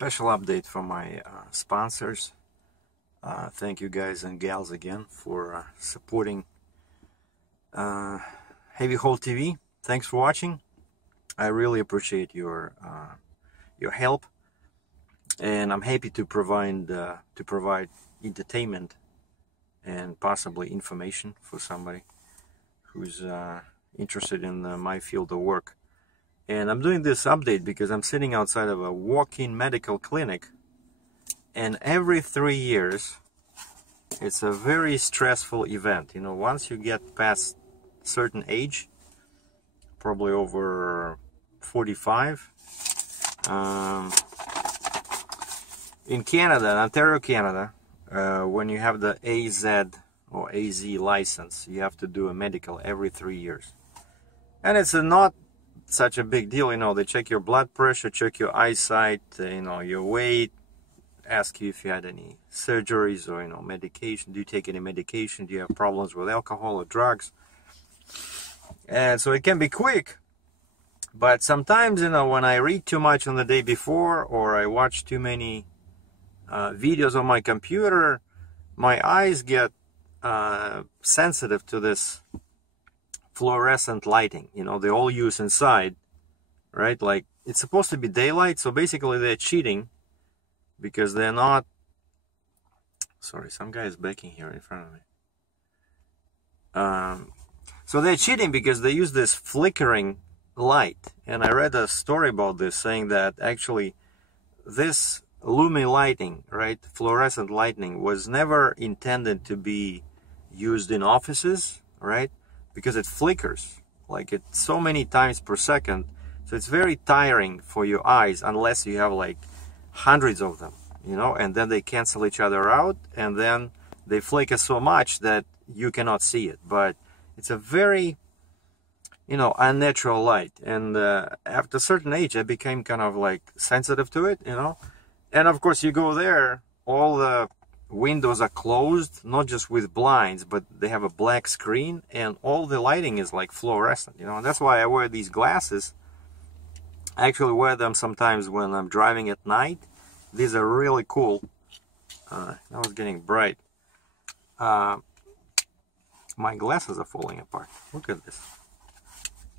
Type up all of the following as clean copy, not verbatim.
Special update from my sponsors. Thank you guys and gals again for supporting Heavy Hole TV. Thanks for watching. I really appreciate your help, and I'm happy to provide entertainment and possibly information for somebody who's interested in my field of work. And I'm doing this update because I'm sitting outside of a walk-in medical clinic, and every 3 years it's a very stressful event. You know, once you get past certain age, probably over 45, in Canada, Ontario, Canada, when you have the AZ or AZ license, you have to do a medical every 3 years. And it's not such a big deal. You know, they check your blood pressure, check your eyesight, you know, your weight, ask you if you had any surgeries or, you know, medication. Do you take any medication? Do you have problems with alcohol or drugs? And so it can be quick. But sometimes, you know, when I read too much on the day before, or I watch too many videos on my computer, my eyes get sensitive to this fluorescent lighting, you know, they all use inside, right? Like, it's supposed to be daylight, so basically they're cheating because they're not... Sorry, some guy is backing here in front of me. So they're cheating because they use this flickering light. And I read a story about this, saying that actually this Lumi lighting, right, fluorescent lighting, was never intended to be used in offices, right? Because it flickers like it so many times per second, so it's very tiring for your eyes unless you have like hundreds of them, you know, and then they cancel each other out, and then they flicker so much that you cannot see it. But it's a very, you know, unnatural light, and after a certain age I became kind of like sensitive to it, you know. And of course you go there, all the windows are closed, not just with blinds, but they have a black screen, and all the lighting is like fluorescent, you know. And that's why I wear these glasses. I actually wear them sometimes when I'm driving at night. These are really cool. That was getting bright. My glasses are falling apart. Look at this.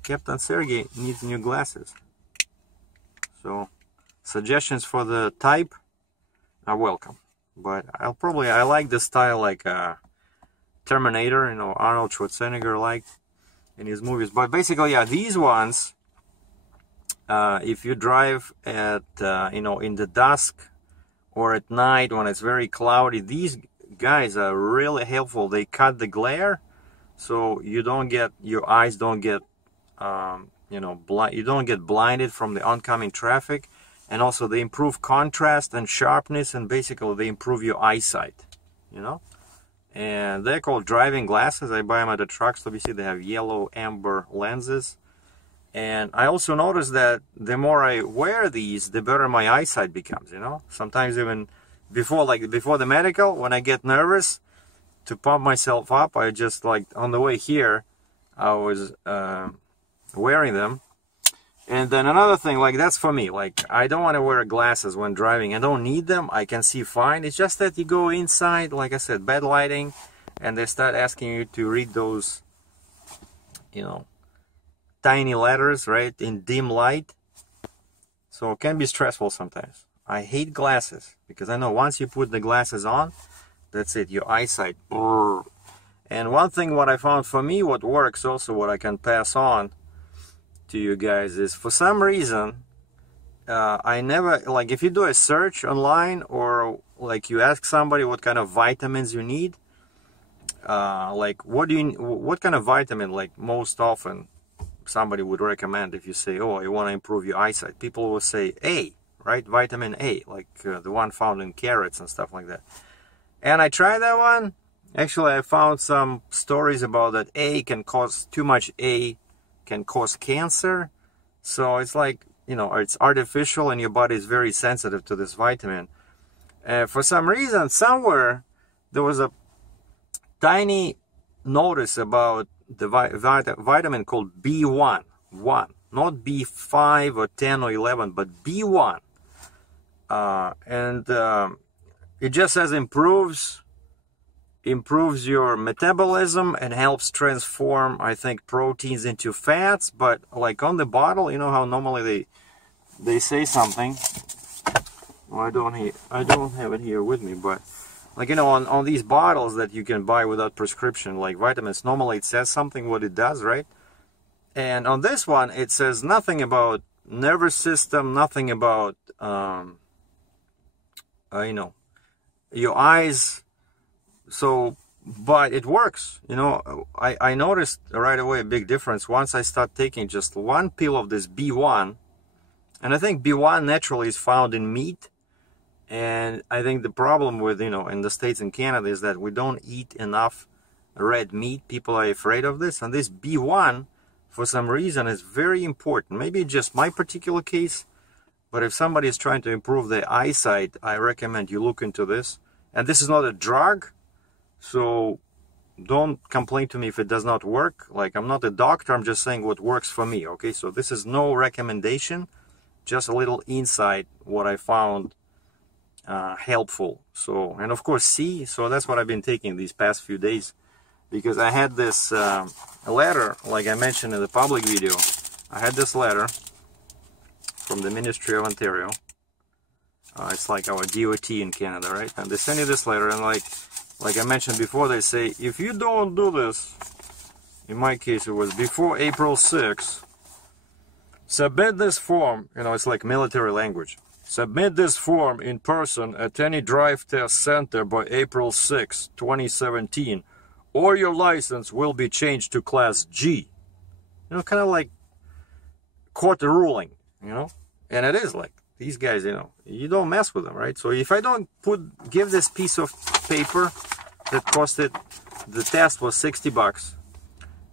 Captain Sergei needs new glasses. So suggestions for the type are welcome. But I like the style like Terminator, you know, Arnold Schwarzenegger liked in his movies. But basically, yeah, these ones, if you drive at, you know, in the dusk or at night when it's very cloudy, these guys are really helpful. They cut the glare, so you don't get, your eyes don't get, you know, you don't get blinded from the oncoming traffic. And also they improve contrast and sharpness, and basically they improve your eyesight, you know. And they're called driving glasses. I buy them at the truck stop. You see they have yellow amber lenses. And I also noticed that the more I wear these, the better my eyesight becomes, you know. Sometimes even before the medical, when I get nervous, to pump myself up, I just, like, on the way here, I was wearing them. And then another thing, like, that's for me, like, I don't want to wear glasses when driving. I don't need them. I can see fine. It's just that you go inside, like I said, bad lighting, and they start asking you to read those, you know, tiny letters, right, in dim light. So it can be stressful sometimes. I hate glasses because I know once you put the glasses on, that's it, your eyesight. Brrr. And one thing what I found for me, what works also, what I can pass on to you guys, is for some reason I never, like, if you do a search online, or like you ask somebody what kind of vitamins you need, like what kind of vitamin, like, most often somebody would recommend. If you say, oh, you want to improve your eyesight, people will say A, right, vitamin A, like the one found in carrots and stuff like that. And I tried that one. Actually, I found some stories about that A can cause, too much A can cause cancer. So it's like, you know, it's artificial, and your body is very sensitive to this vitamin. For some reason, somewhere there was a tiny notice about the vitamin called B1, not B5 or 10 or 11, but B1. and it just says improves your metabolism and helps transform, I think, proteins into fats. But like on the bottle, you know how normally they say something. Well, I don't have it here with me, but like, you know, on these bottles that you can buy without prescription, like vitamins, normally it says something what it does, right? And on this one, it says nothing about nervous system, nothing about you know, your eyes. So, but it works. You know, I noticed right away a big difference once I start taking just one pill of this B1. And I think B1 naturally is found in meat. And I think the problem with, you know, in the States and Canada is that we don't eat enough red meat. People are afraid of this. And this B1, for some reason, is very important. Maybe just my particular case. But if somebody is trying to improve their eyesight, I recommend you look into this. And this is not a drug. So don't complain to me if it does not work. Like, I'm not a doctor, I'm just saying what works for me, okay? So this is no recommendation, just a little insight, what I found helpful. So, and of course C, so that's what I've been taking these past few days, because I had this letter, like I mentioned in the public video, I had this letter from the Ministry of Ontario. It's like our DOT in Canada, right? And they send you this letter, and like I mentioned before, they say, if you don't do this, in my case it was before April 6th, submit this form, you know, it's like military language. Submit this form in person at any drive test center by April 6, 2017, or your license will be changed to Class G. You know, kind of like court ruling, you know? And it is like, these guys, you know, you don't mess with them, right? So if I don't give this piece of paper that costed, the test was 60 bucks.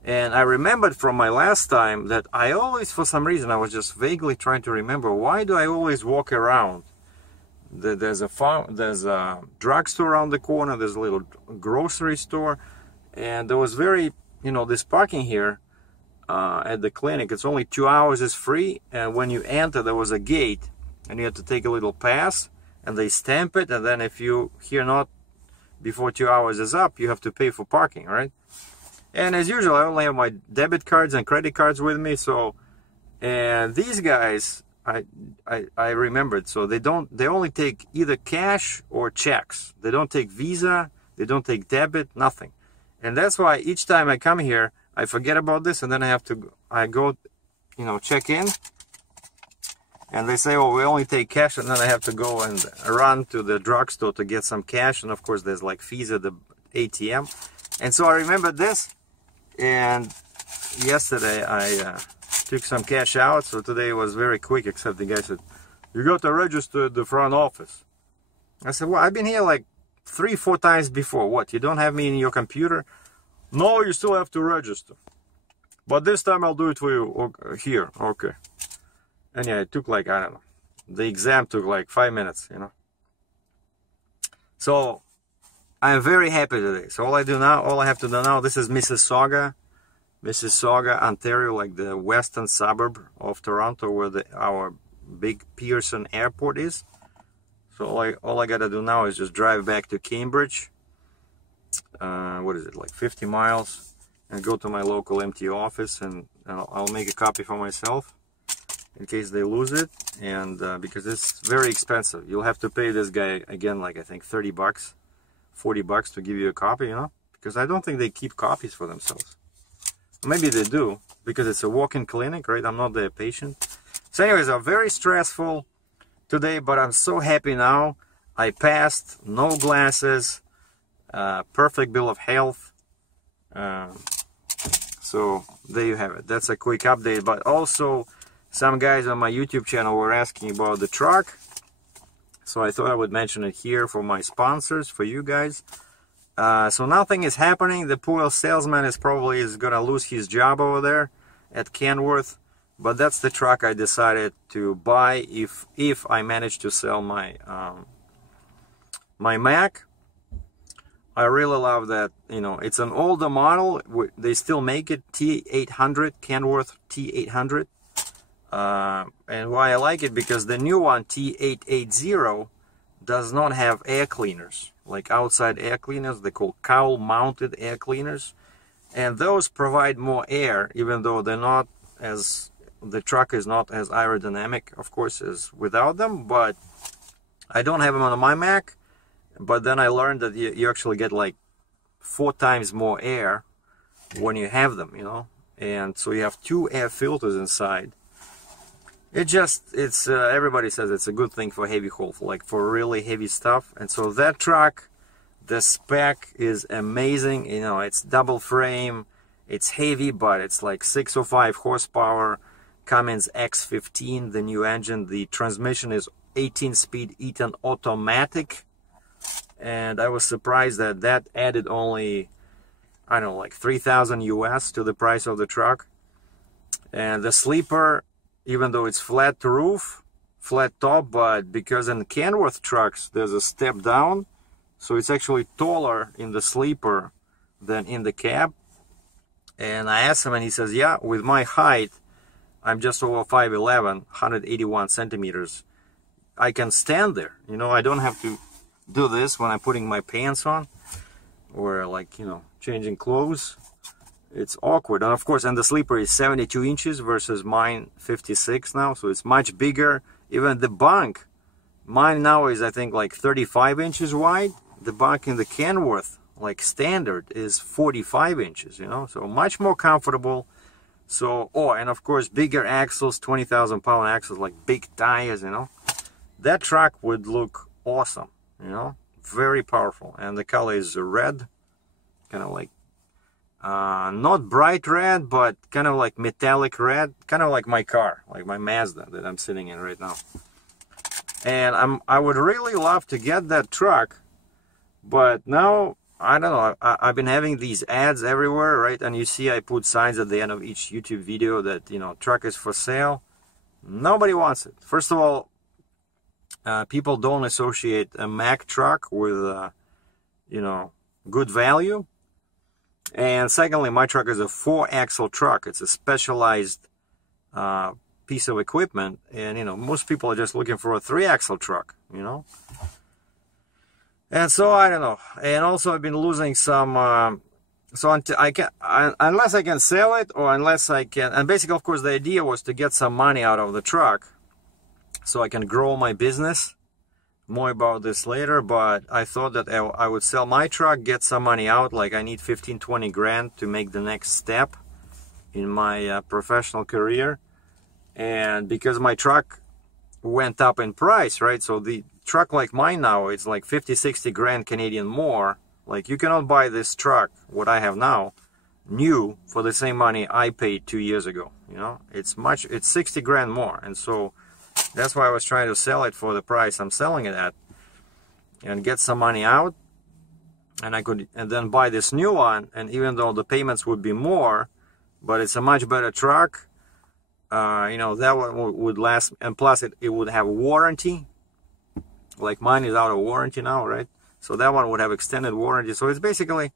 And I remembered from my last time that I always, for some reason, I was just vaguely trying to remember, why do I always walk around? There's a drugstore around the corner, there's a little grocery store, and there was very, you know, this parking here at the clinic, it's only 2 hours is free, and when you enter, there was a gate, and you had to take a little pass, and they stamp it, and then if you here not before 2 hours is up, you have to pay for parking, right? And as usual, I only have my debit cards and credit cards with me. So, and these guys, I remembered. So they only take either cash or checks. They don't take Visa. They don't take debit. Nothing. And that's why each time I come here, I forget about this, and then I go, you know, check in. And they say, oh, we only take cash, and then I have to go and run to the drugstore to get some cash. And of course, there's like fees at the ATM. And so I remembered this. And yesterday I took some cash out, so today was very quick, except the guy said, you got to register at the front office. I said, well, I've been here like 3-4 times before. What, you don't have me in your computer? No, you still have to register. But this time I'll do it for you here. Okay. And yeah, it took like, I don't know, the exam took like 5 minutes, you know. So I'm very happy today. So all I have to do now, this is Mississauga, Ontario, like the western suburb of Toronto, where our big Pearson Airport is. So all I gotta do now is just drive back to Cambridge. What is it, like 50 miles, and go to my local empty office, and I'll make a copy for myself in case they lose it, and because it's very expensive. You'll have to pay this guy again, like I think 30 bucks. 40 bucks to give you a copy, you know, because I don't think they keep copies for themselves. Maybe they do, because it's a walk-in clinic, right? I'm not their patient. So anyways, I'm very stressful today, but I'm so happy now. I passed, no glasses, perfect bill of health. So there you have it. That's a quick update. But also, some guys on my YouTube channel were asking about the truck. So I thought I would mention it here for my sponsors, for you guys. So nothing is happening. The poor salesman is probably going to lose his job over there at Kenworth. But that's the truck I decided to buy if I manage to sell my my Mack. I really love that. You know, it's an older model. They still make it, T800, Kenworth T800. And why I like it, because the new one, T880, does not have air cleaners, like outside air cleaners. They call cowl mounted air cleaners, and those provide more air, even though they're not as, the truck is not as aerodynamic, of course, as without them. But I don't have them on my Mack, but then I learned that you actually get like 4 times more air when you have them, you know. And so you have 2 air filters inside. It's everybody says it's a good thing for heavy haul, like for really heavy stuff. And so that truck, the spec is amazing. You know, it's double frame, it's heavy, but it's like 605 horsepower, Cummins X15, the new engine. The transmission is 18-speed Eaton automatic, and I was surprised that that added only, I don't know, like 3,000 US to the price of the truck. And the sleeper, even though it's flat roof, flat top, but because in Kenworth trucks there's a step down, so it's actually taller in the sleeper than in the cab. And I asked him, and he says, yeah, with my height, I'm just over 5'11", 181 centimeters. I can stand there, you know. I don't have to do this when I'm putting my pants on, or like, you know, changing clothes. It's awkward. And of course, and the sleeper is 72 inches versus mine 56 now, so it's much bigger. Even the bunk, mine now is, I think, like 35 inches wide. The bunk in the Kenworth, like standard, is 45 inches, you know, so much more comfortable. So, oh, and of course, bigger axles, 20,000 pound axles, like big tires, you know. That truck would look awesome, you know, very powerful. And the color is red, kind of like, not bright red, but kind of like metallic red, kind of like my car, like my Mazda that I'm sitting in right now. And I would really love to get that truck, but now, I don't know, I've been having these ads everywhere, right? And you see I put signs at the end of each YouTube video that, you know, truck is for sale. Nobody wants it. First of all, people don't associate a Mack truck with, you know, good value. And secondly, my truck is a 4-axle truck. It's a specialized piece of equipment. And, you know, most people are just looking for a 3-axle truck, you know. And so, I don't know. And also, I've been losing some, so until unless I can sell it, or unless I can, and basically, of course, the idea was to get some money out of the truck so I can grow my business. More about this later, but I thought that I would sell my truck, get some money out, like I need 15-20 grand to make the next step in my professional career. And because my truck went up in price, right? So the truck like mine now, it's like 50-60 grand Canadian more. Like, you cannot buy this truck, what I have now, new for the same money I paid 2 years ago, you know. It's 60 grand more. And so that's why I was trying to sell it for the price I'm selling it at, and get some money out, and I could, and then buy this new one. And even though the payments would be more, but it's a much better truck, you know, that one would last, and plus it would have warranty. Like mine is out of warranty now, right? So that one would have extended warranty. So it's basically,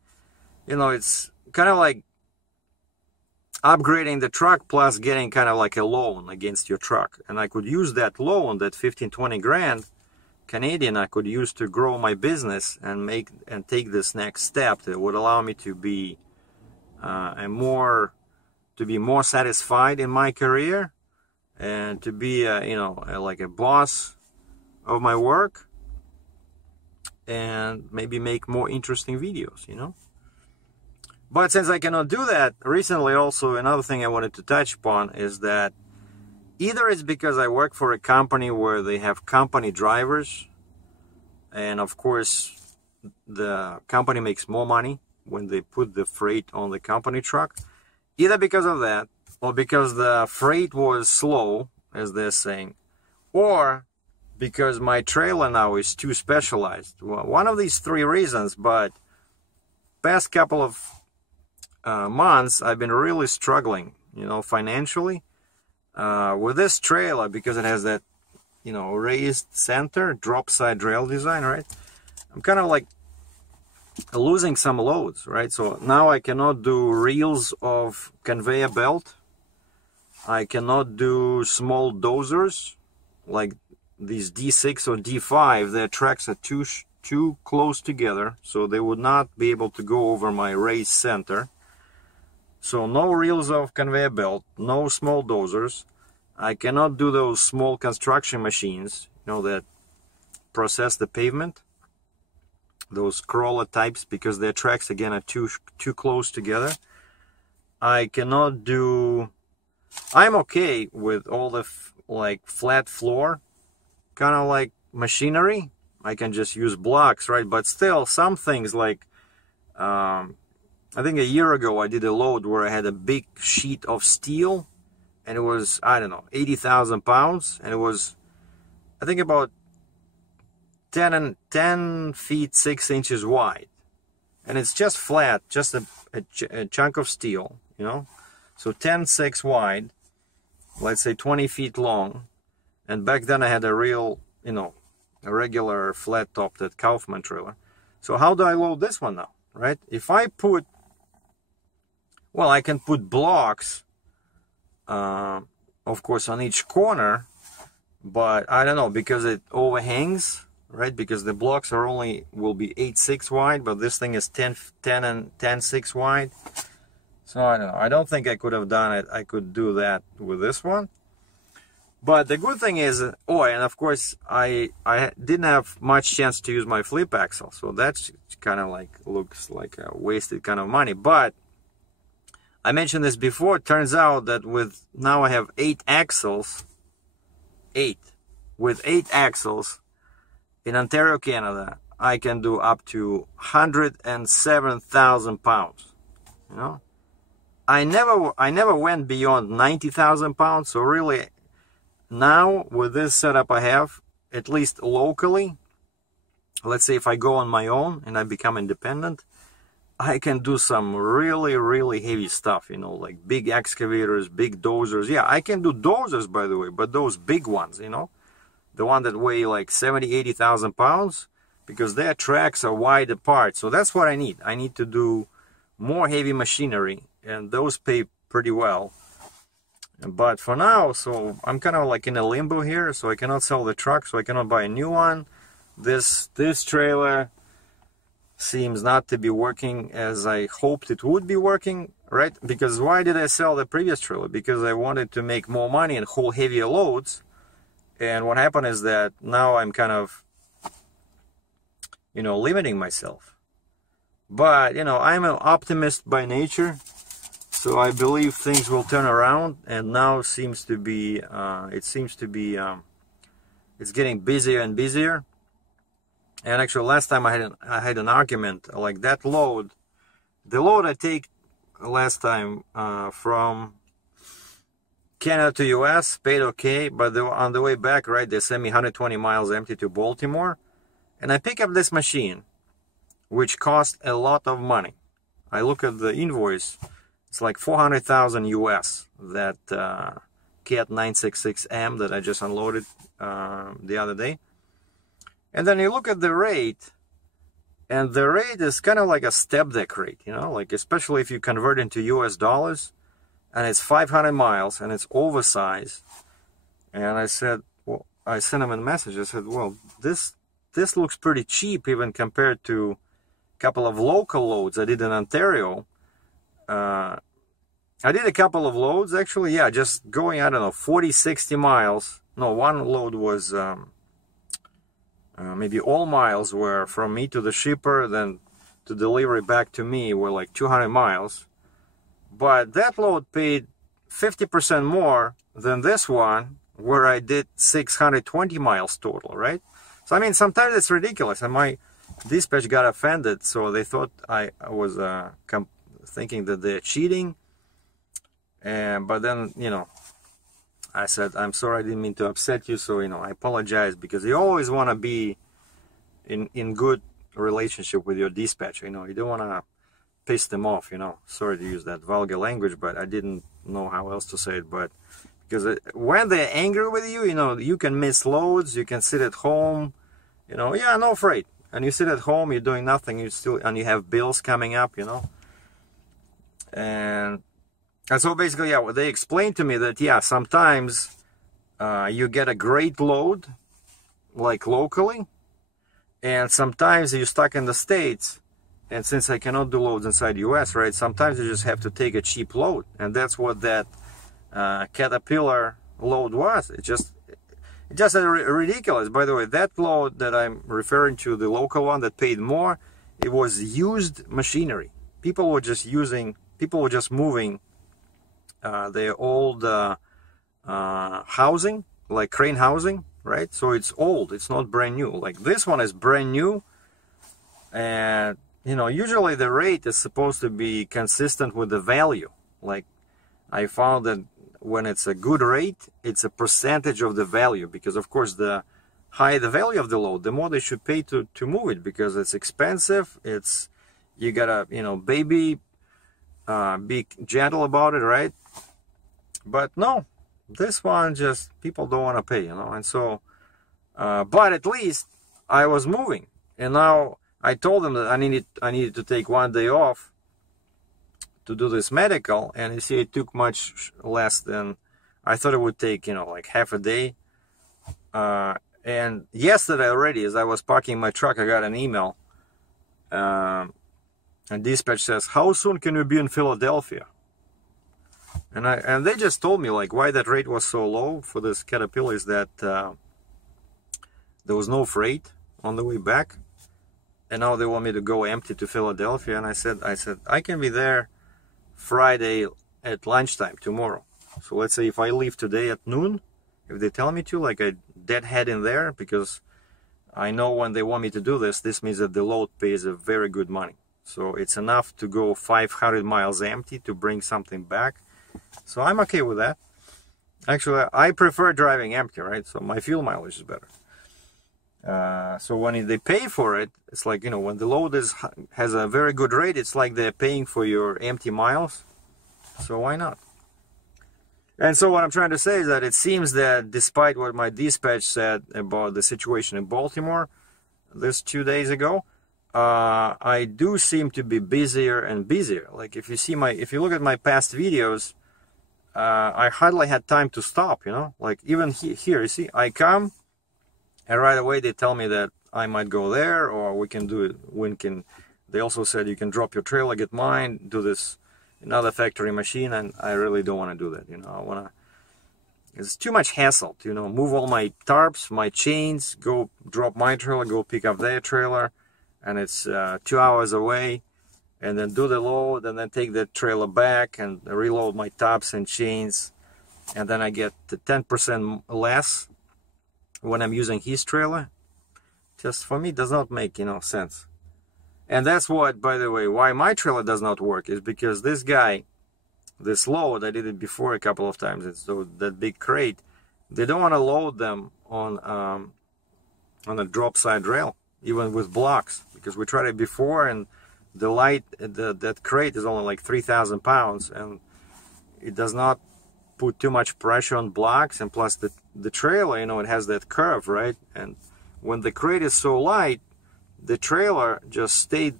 you know, it's kind of like upgrading the truck plus getting kind of like a loan against your truck. And I could use that loan, that 15-20 grand Canadian, I could use to grow my business and take this next step that would allow me to be more satisfied in my career, and to be you know, like a boss of my work, and maybe make more interesting videos, you know. But since I cannot do that, recently also another thing I wanted to touch upon is that either it's because I work for a company where they have company drivers, and of course the company makes more money when they put the freight on the company truck. Either because of that, or because the freight was slow, as they're saying, or because my trailer now is too specialized. Well, one of these 3 reasons, but past couple of months I've been really struggling, you know, financially with this trailer, because it has that, you know, raised center, drop side rail design, right? I'm kind of like losing some loads, right? So now I cannot do reels of conveyor belt I cannot do small dozers like these D6 or D5. Their tracks are too close together, so they would not be able to go over my raised center. So no reels of conveyor belt, no small dozers. I cannot do those small construction machines, you know, that process the pavement, those crawler types, because their tracks again are too close together. I cannot do. I'm okay with all the like flat floor kind of like machinery. I can just use blocks, right? But still, some things like I think a year ago I did a load where I had a big sheet of steel, and it was, I don't know, 80,000 pounds, and it was, I think, about 10 feet 6 inches wide, and it's just flat, just a chunk of steel, you know. So 10.6 wide, let's say 20 feet long, and back then I had a real, you know, a regular flat top, that Kaufman trailer. So how do I load this one now, right? If I put, well, I can put blocks, of course, on each corner, but I don't know, because it overhangs, right? Because the blocks are will be 8.6 wide, but this thing is 10 and 10.6 wide. So I don't know. I don't think I could have done it. I could do that with this one. But the good thing is, oh, and of course, I didn't have much chance to use my flip axle. So that's kind of like, looks like a wasted kind of money. But I mentioned this before. It turns out that now I have 8 axles. 8. With 8 axles in Ontario, Canada, I can do up to 107,000 pounds. You know? I never went beyond 90,000 pounds, so really now with this setup I have, at least locally, let's say if I go on my own and I become independent, I can do some really heavy stuff, you know, like big excavators, big dozers. Yeah, I can do dozers, by the way, but those big ones, you know, the one that weigh like 70,000-80,000 pounds, because their tracks are wide apart. So that's what I need. I need to do more heavy machinery, and those pay pretty well. But for now, so I'm kind of like in a limbo here, so I cannot sell the truck, so I cannot buy a new one. This trailer seems not to be working as I hoped it would be working, right? Because why did I sell the previous trailer? Because I wanted to make more money and haul heavier loads. And what happened is that now I'm kind of, you know, limiting myself. But, you know, I'm an optimist by nature, so I believe things will turn around. And now seems to be, it's getting busier and busier. And actually, last time I had an argument like that load. The load I take last time from Canada to US paid okay, but on the way back, right, they sent me 120 miles empty to Baltimore, and I pick up this machine, which cost a lot of money. I look at the invoice; it's like 400,000 US. That Cat 966M that I just unloaded the other day. And then you look at the rate, and the rate is kind of like a step deck rate, you know, like especially if you convert into US dollars, and it's 500 miles and it's oversized. And I said, well, I sent him a message. I said, well, this looks pretty cheap even compared to a couple of local loads I did in Ontario. I did a couple of loads actually, yeah, just going, I don't know, 40, 60 miles. No, one load was maybe all miles were from me to the shipper, then to delivery back to me were like 200 miles. But that load paid 50% more than this one, where I did 620 miles total, right? So I mean, sometimes it's ridiculous, and my dispatch got offended, so they thought I was thinking that they're cheating. But then, you know, I said, I'm sorry, I didn't mean to upset you, so, you know, I apologize, because you always want to be in good relationship with your dispatcher, you know, you don't want to piss them off, you know. Sorry to use that vulgar language, but I didn't know how else to say it. But because when they're angry with you, you know, you can miss loads, you can sit at home, you know, yeah, no freight, and you sit at home, you're doing nothing, and you have bills coming up, you know. And And so basically, yeah, they explained to me that, yeah, sometimes you get a great load, like locally, and sometimes you're stuck in the States, and since I cannot do loads inside US, right, sometimes you just have to take a cheap load, and that's what that Caterpillar load was. It just ridiculous. By the way, that load that I'm referring to, the local one that paid more, it was used machinery. People were just moving their old housing, like crane housing, right? So it's old, it's not brand new. Like this one is brand new, and you know, usually the rate is supposed to be consistent with the value. Like I found that when it's a good rate, it's a percentage of the value, because of course the higher the value of the load, the more they should pay to move it, because it's expensive. It's, you gotta, you know, be gentle about it, right? But no, this one just, people don't want to pay, you know. And so but at least I was moving, and now I told them that I needed to take one day off to do this medical, and you see, it took much less than I thought it would take, you know, like half a day. And yesterday already, as I was parking my truck, I got an email, and dispatch says, "How soon can you be in Philadelphia?" And they just told me, like, why that rate was so low for this Caterpillar is that there was no freight on the way back, and now they want me to go empty to Philadelphia. And I said I can be there Friday at lunchtime tomorrow. So let's say if I leave today at noon, if they tell me to, like, I deadhead in there, because I know when they want me to do this means that the load pays a very good money. So it's enough to go 500 miles empty to bring something back. So I'm okay with that. Actually, I prefer driving empty, right? So my fuel mileage is better. So when they pay for it, it's like, you know, when the load has a very good rate, it's like they're paying for your empty miles. So why not? And so what I'm trying to say is that it seems that despite what my dispatch said about the situation in Baltimore this 2 days ago, I do seem to be busier and busier. Like if you look at my past videos, I hardly had time to stop, you know. Like even here, you see, I come, and right away they tell me that I might go there, or we can do it. They also said you can drop your trailer, get mine, do this another factory machine, and I really don't want to do that, you know. It's too much hassle to, you know, move all my tarps, my chains, go drop my trailer, go pick up their trailer, and it's 2 hours away, and then do the load, and then take the trailer back and reload my tops and chains, and then I get 10% less when I'm using his trailer. Just for me, does not make, you know, sense. And that's what, by the way, why my trailer does not work, is because this guy, this load, I did it before a couple of times, it's so that big crate, they don't want to load them on a drop side rail, even with blocks, because we tried it before, and the that crate is only like 3,000 pounds, and it does not put too much pressure on blocks, and plus the trailer, you know, it has that curve, right? And when the crate is so light, the trailer just stays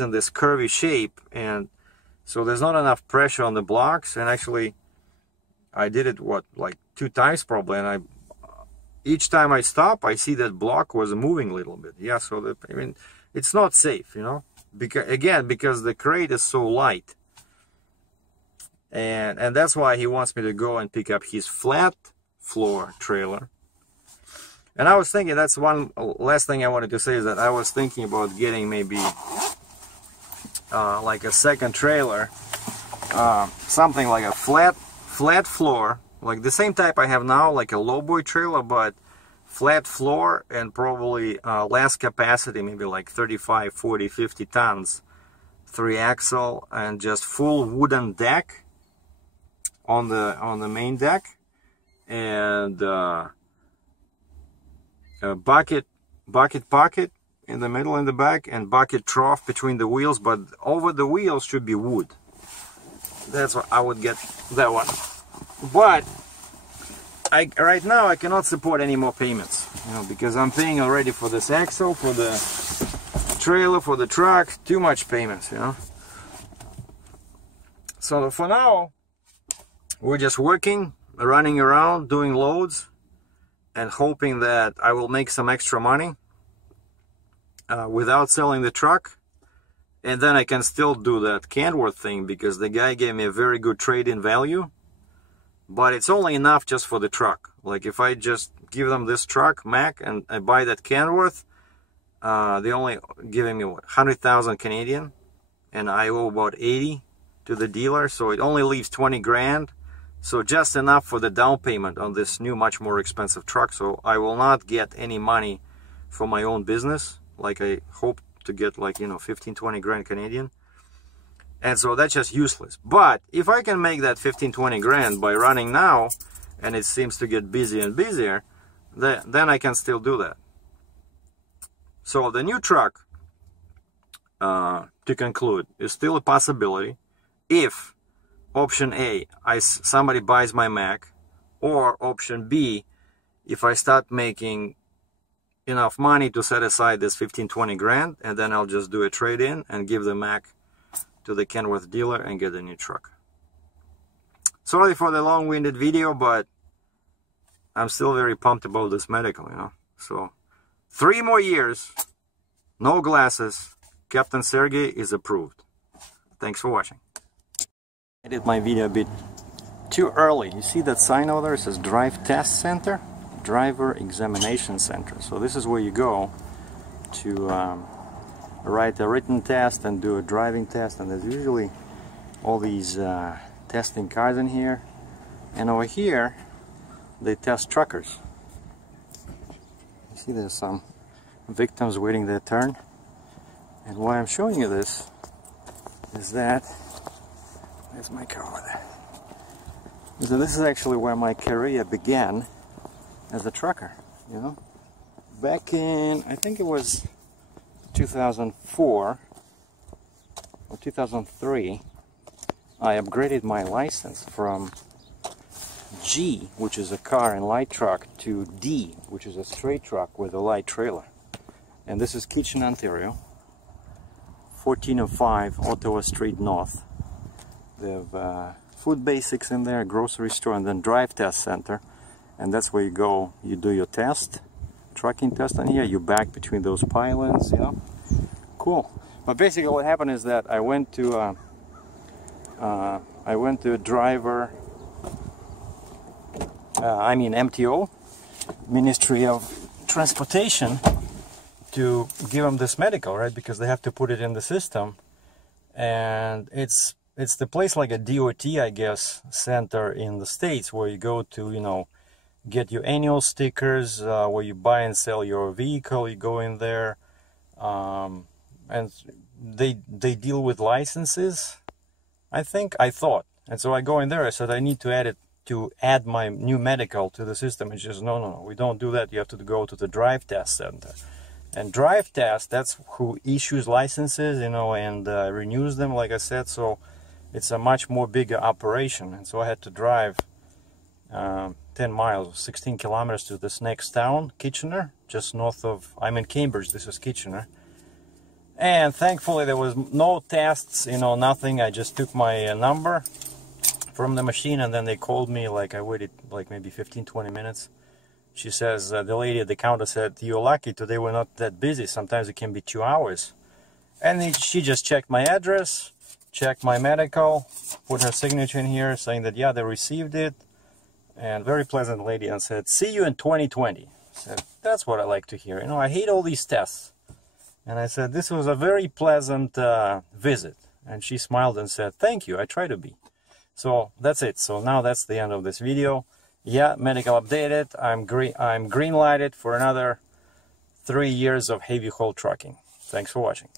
in this curvy shape, and so there's not enough pressure on the blocks. And actually I did it like 2 times probably, and each time I stop, I see that block was moving a little bit. Yeah, so I mean, it's not safe, you know, because the crate is so light. And that's why he wants me to go and pick up his flat floor trailer. And I was thinking, that's one last thing I wanted to say, is that I was thinking about getting maybe like a second trailer, something like a flat floor, like the same type I have now, like a lowboy trailer, but flat floor, and probably less capacity, maybe like 35, 40, 50 tons, 3-axle, and just full wooden deck on the main deck, and a bucket pocket in the middle in the back, and bucket trough between the wheels, but over the wheels should be wood. That's what I would get, that one. But right now I cannot support any more payments, you know, because I'm paying already for this axle, for the trailer, for the truck, too much payments, you know. So for now, we're just working, running around, doing loads, and hoping that I will make some extra money without selling the truck. And then I can still do that Canworth thing, because the guy gave me a very good trade-in value. But it's only enough just for the truck. Like if I just give them this truck, Mack, and I buy that Canworth, they only giving me what, 100,000 Canadian, and I owe about 80 to the dealer, so it only leaves 20 grand. So just enough for the down payment on this new, much more expensive truck. So I will not get any money for my own business, like I hope to get, like, you know, 15-20 grand Canadian. And so that's just useless. But if I can make that 15-20 grand by running now, and it seems to get busier and busier, then I can still do that. So the new truck, to conclude, is still a possibility if option A, somebody buys my Mack, or option B, if I start making enough money to set aside this 15-20 grand, and then I'll just do a trade-in and give the Mack to the Canworth dealer and get a new truck. Sorry for the long-winded video, but I'm still very pumped about this medical, you know. So 3 more years, no glasses, Captain Sergei is approved. Thanks for watching. I did my video a bit too early. You see that sign over there? It says Drive Test Center, Driver Examination Center. So this is where you go to write a written test and do a driving test, and there's usually all these testing cars in here, and over here they test truckers. You see there's some victims waiting their turn, and why I'm showing you this is that there's my car over there. So this is actually where my career began as a trucker, you know, back in, I think it was 2004 or 2003, I upgraded my license from G, which is a car and light truck, to D, which is a straight truck with a light trailer. And this is Kitchener, Ontario, 1405 Ottawa Street North. They have food basics in there, grocery store, and then Drive Test Center, and that's where you go, you do your test. Trucking test on here, you back between those pylons, you know. Cool. But basically what happened is that I went to a driver, MTO, Ministry of Transportation, to give them this medical, right? Because they have to put it in the system, and it's the place like a DOT, I guess, center in the States, where you go to, you know, get your annual stickers, where you buy and sell your vehicle. You go in there, and they deal with licenses, I thought. And so I go in there, I said I need to add my new medical to the system. It's just, no, we don't do that. You have to go to the Drive Test Center. And Drive Test, that's who issues licenses, you know, and renews them, like I said. So it's a much more bigger operation. And so I had to drive 10 miles, 16 kilometers to this next town, Kitchener, just north of, I'm in Cambridge, this is Kitchener. And thankfully there was no tests, you know, nothing. I just took my number from the machine, and then they called me. Like, I waited like maybe 15-20 minutes. She says, the lady at the counter said, "You're lucky, today we're not that busy, sometimes it can be 2 hours." And she just checked my address, checked my medical, put her signature in here saying that yeah, they received it. And very pleasant lady, and said, "See you in 2020. I said, that's what I like to hear. You know, I hate all these tests. And I said, this was a very pleasant visit. And she smiled and said, thank you, I try to be. So that's it. So now that's the end of this video. Yeah, medical updated. I'm green lighted for another 3 years of heavy haul trucking. Thanks for watching.